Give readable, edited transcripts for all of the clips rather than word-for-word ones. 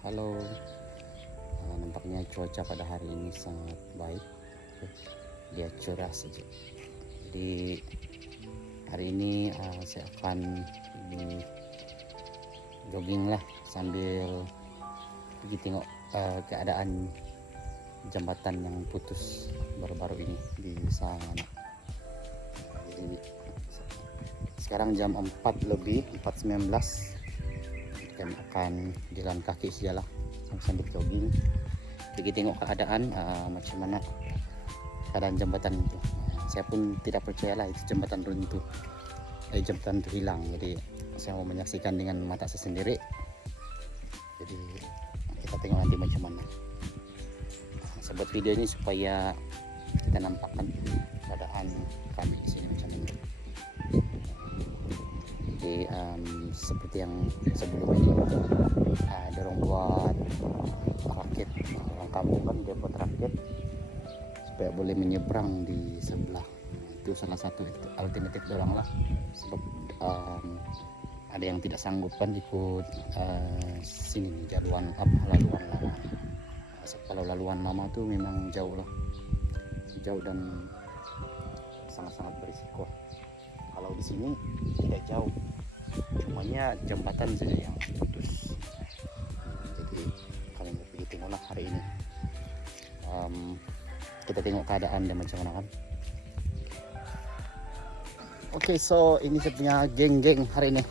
Halo, nampaknya cuaca pada hari ini sangat baik. Dia cerah saja. Jadi hari ini saya akan jogging lah sambil pergi tengok keadaan jembatan yang putus baru-baru ini di sana. Jadi sekarang jam 4:19. Kami akan jalan kaki sajalah sambil jogging, pergi tengok keadaan macam mana keadaan jembatan itu. Saya pun tidak percayalah itu jembatan runtuh, jembatan itu hilang. Jadi saya mau menyaksikan dengan mata saya sendiri. Jadi kita tengok nanti macam mana. Saya buat video ini supaya kita nampakkan keadaan kami di sini macam ini. Jadi seperti yang sebelumnya dorong buat rakit, orang kampung kan dia buat rakit supaya boleh menyeberang di sebelah. Itu salah satu alternatif dorong lah, sebab ada yang tidak sanggup kan ikut sini laluan lama. Kalau laluan lama tuh memang jauh dan sangat-sangat berisiko. Kalau di sini tidak jauh, cumanya jembatan saja yang putus. Jadi kalian pergi tengoklah hari ini. Kita tengok keadaan dan macam mana kan. Oke, so ini saya punya geng-geng hari ini.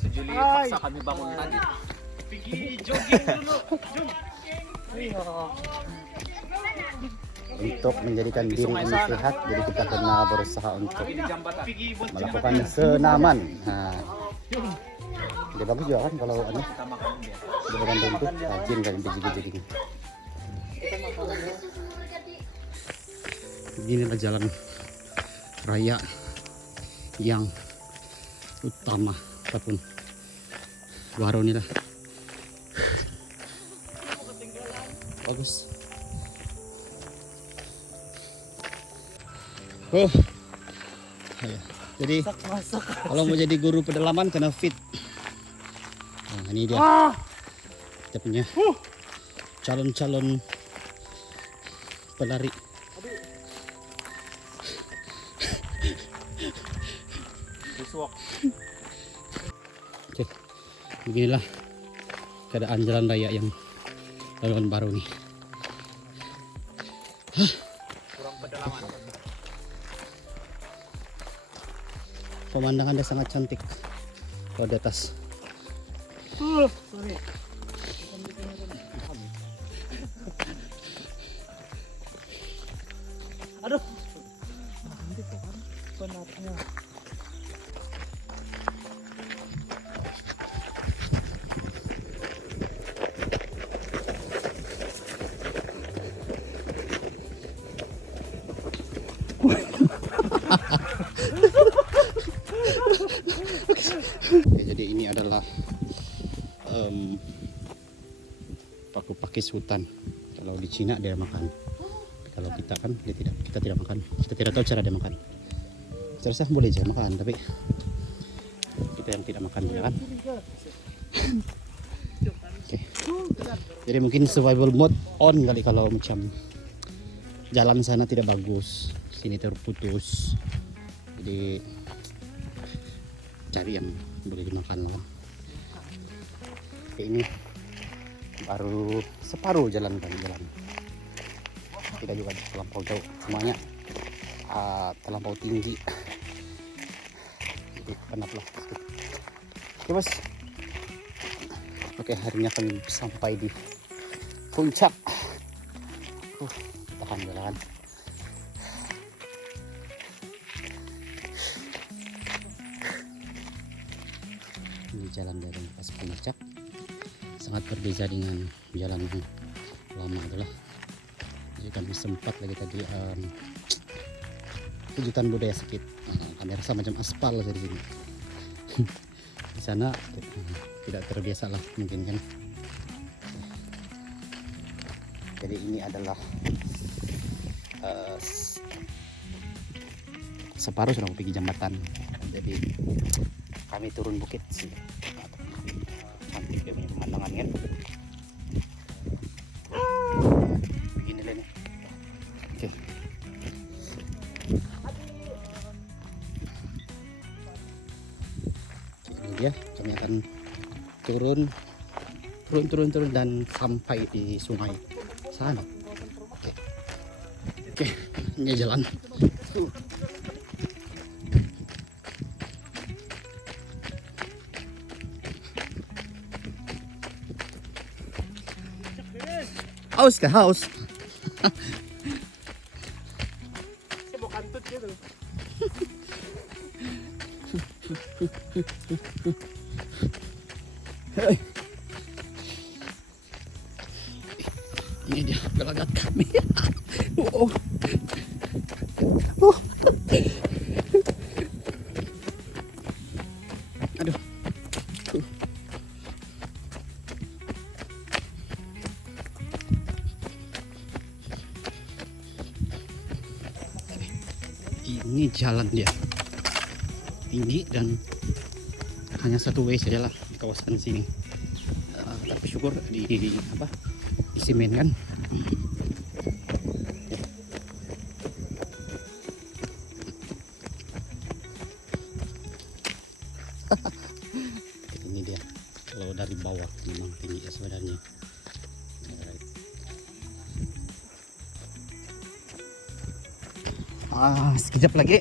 Sejuli paksa kami bangun tadi. Pergi jogging dulu. Untuk menjadikan diri ini sehat, jadi kita kena berusaha untuk melakukan senaman. Dia bagus juga kan kalau ini jembatan runtuh, rajin kalian pergi. Beginilah jalan raya yang utama ataupun baru ini lah. Bagus. Jadi kalau mau jadi guru pedalaman kena fit. Nah, ini dia kita punya calon-calon pelari. Oke, beginilah keadaan jalan raya yang laluan baru nih. Kurang pedalaman. Pemandangannya sangat cantik kalau di atas. Sorry. Aduh. Nanti kok kan penatnya. Oke, jadi ini adalah paku pakis hutan. Kalau di Cina dia makan, tapi kalau kita kan kita tidak makan. Kita tidak tahu cara dia makan. Saya rasa boleh aja makan, tapi kita yang tidak makan ya kan. Oke. Jadi mungkin survival mode on kali kalau macam jalan sana tidak bagus, sini terputus. Jadi cari yang boleh dimakan lah. Ini baru separuh jalan. Tidak juga terlampau jauh, semuanya terlampau tinggi. Jadi penat lah. Oke bos. Oke, harinya kami sampai di puncak. Tahan jalan. Ini jalan dari pas puncak sangat berbeda dengan jalan yang lama adalah. Jadi kami sempat lagi tadi kejutan budaya sakit. Kami rasa macam aspal dari sini. Di sana tidak terbiasa lah mungkin kan. Jadi ini adalah separuh sudah pergi jembatan. Jadi kami turun bukit sih. dia punya pemandangan kan. Begini lah nih. Oke. Ini dia, kami akan turun dan sampai di sungai sana. Oke, ini jalan. Haus kah haus? Saya mau kantut gitu. Ini dia gelagat kami. Oh. Oh. Aduh. Ini jalan dia tinggi dan hanya satu way saja lah di kawasan sini. Tapi syukur di apa? Di semen kan. Ini dia. Kalau dari bawah memang tinggi ya sebenarnya. Sekejap lagi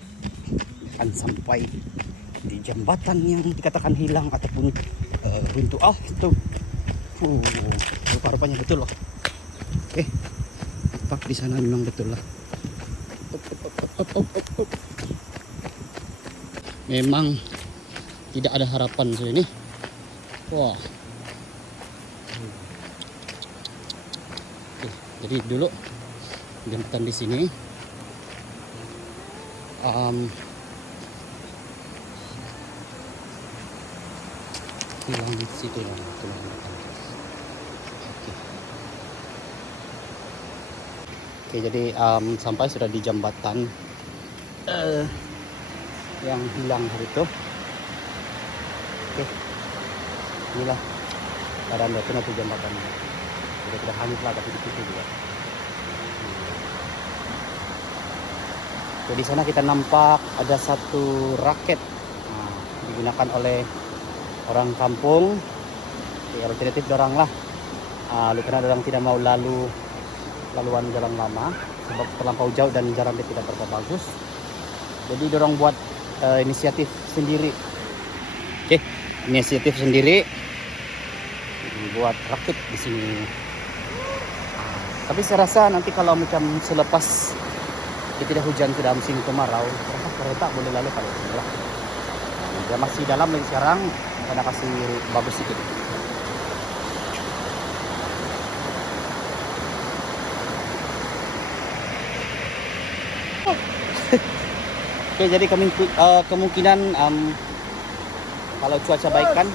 akan sampai di jembatan yang dikatakan hilang ataupun buntu itu. Rupa-rupanya betul loh. Oke, tepat di sana memang betul lah. Memang tidak ada harapan sini. Wah. Oke, jadi dulu jembatan di sini. Hilang di situ lah. Oke, jadi sampai sudah di jembatan yang hilang hari itu. Oke, inilah keadaan Natuna tuh jembatannya. Sudah tidak hanyut lah, tapi di situ juga. Jadi di sana kita nampak ada satu raket digunakan oleh orang kampung. Ya, alternatif dorang lah. Karena dorang tidak mau laluan jalan lama sebab terlampau jauh dan jalan dia tidak berapa bagus. Jadi dorang buat inisiatif sendiri. Oke, inisiatif sendiri buat rakit di sini. Tapi saya rasa nanti kalau macam selepas tidak hujan sudah musim kemarau, kereta boleh lalu kalau sebelah. Dia masih dalam lagi sekarang, karena kasih bagus sedikit. Oke, jadi kemungkinan kalau cuaca baik kan,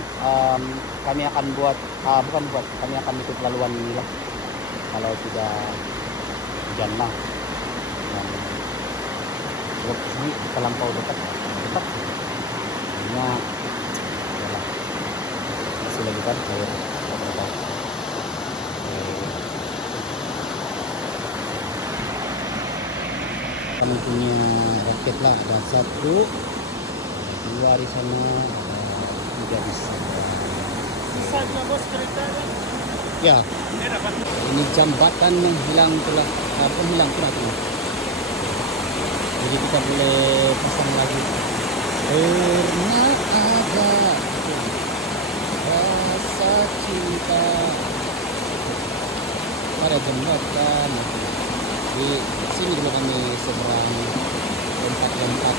kami akan kami akan ikut laluan ini lah. Kalau tidak hujan lah. Ini terlampau dekat. Hanya adalah masih lagi kan air beberapa. Kami punya roket lah, ada 1, 2 di sana, 3 di sana. Bisa nggak bos cerita? Ya, ini jembatan yang hilang telah, bukan hilang telah. Jadi kita boleh pasang lagi. Pernah ada rasa cinta pada jembatan. Di sini dulu kami seberang lompat-lompat.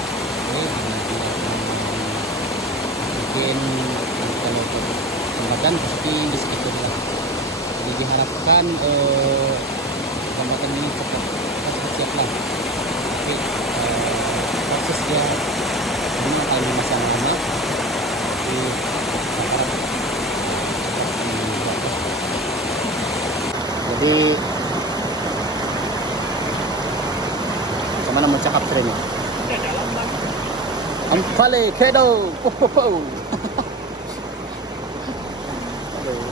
Mungkin kalau jembatan pasti di sekitar lah. Jadi diharapkan jembatan ini cepat siap lah. Tapi prosesnya ini akan masa lama. Jadi kemana mau cakap trennya? Ampale kedo, popopo. Aduh.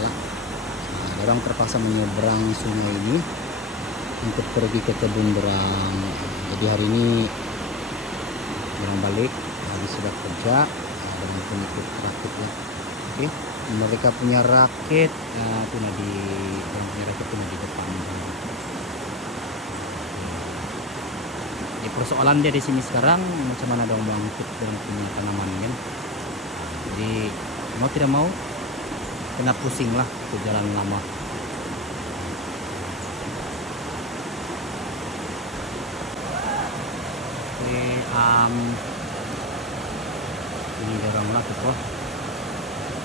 ya. Nah, orang terpaksa menyeberang sungai ini untuk pergi ke kebun berang. Jadi hari ini orang balik habis sudah kerja dengan pengikut rakit ya. Oke, mereka punya rakit punya di orang punya rakit punya di depan. Jadi persoalan dia di sini sekarang macam mana dong bangkit dengan punya tanaman kan. Jadi mau tidak mau kena pusing lah ke jalan lama. Oke, ini dorong lah kok.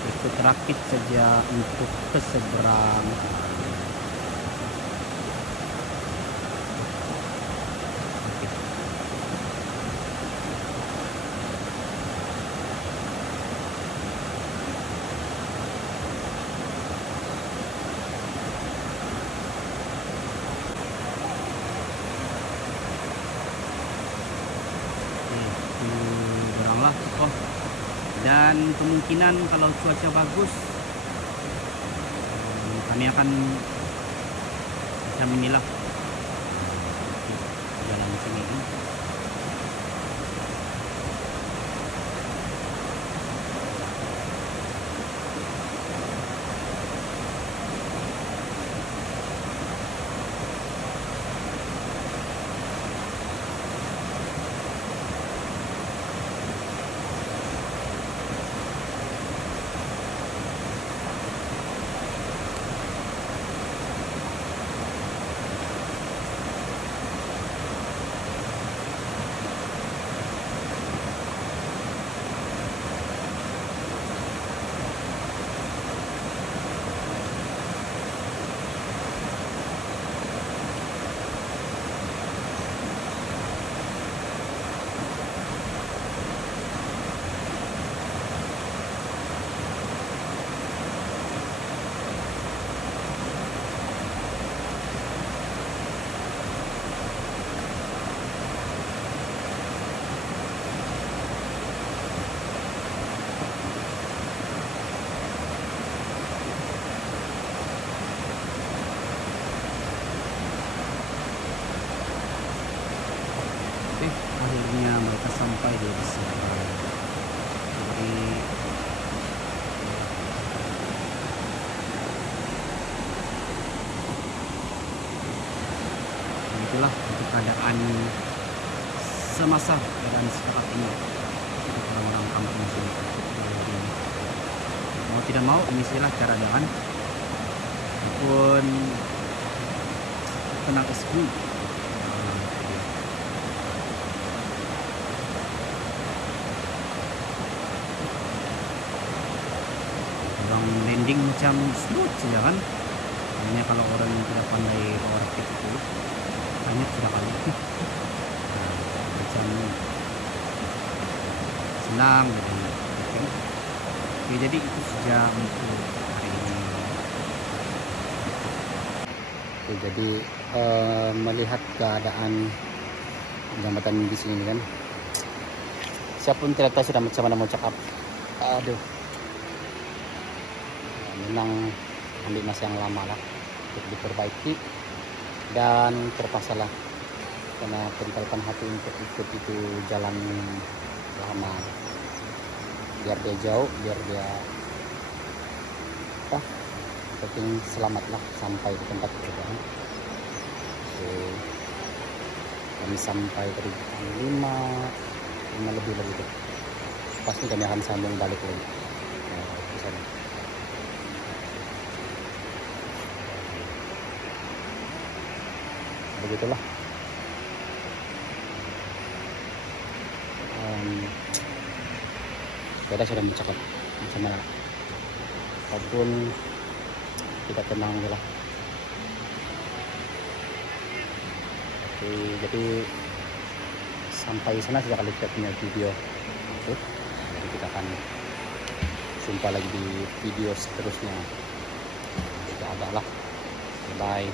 Ikut rakit saja untuk ke seberang. Oke. Beranglah oh, dan kemungkinan kalau cuaca bagus kami akan macam inilah jalan sini. Akhirnya mereka sampai di sini. Jadi itulah untuk keadaan semasa keadaan sekarang ini untuk orang-orang kampung sini. Jadi, mau tidak mau ini adalah cara jalan ataupun tenang esku. Landing macam smooth saja kan. Hanya kalau orang yang tidak pandai bawa rakit itu hanya sudah kali macam senang gitu. Oke, jadi itu saja untuk hari ini. Oke, jadi melihat keadaan jembatan di sini kan, siapapun tidak tahu sudah macam mana mau cakap. Aduh, memang ambil masa yang lama lah untuk diperbaiki, dan terpaksa lah karena peningkatan hati untuk ikut itu jalan lama, biar dia jauh, biar dia penting selamatlah sampai di tempat pekerjaan. Kami sampai dari jam 5 lebih itu. Pasti kami akan sambung balik lagi ke sana. Begitulah. Kita sudah mencakap macam mana, apapun kita tenang lah. Oke, jadi sampai sana sudah kali kita punya video itu. Jadi kita akan jumpa lagi di video seterusnya. Itu adalah bye.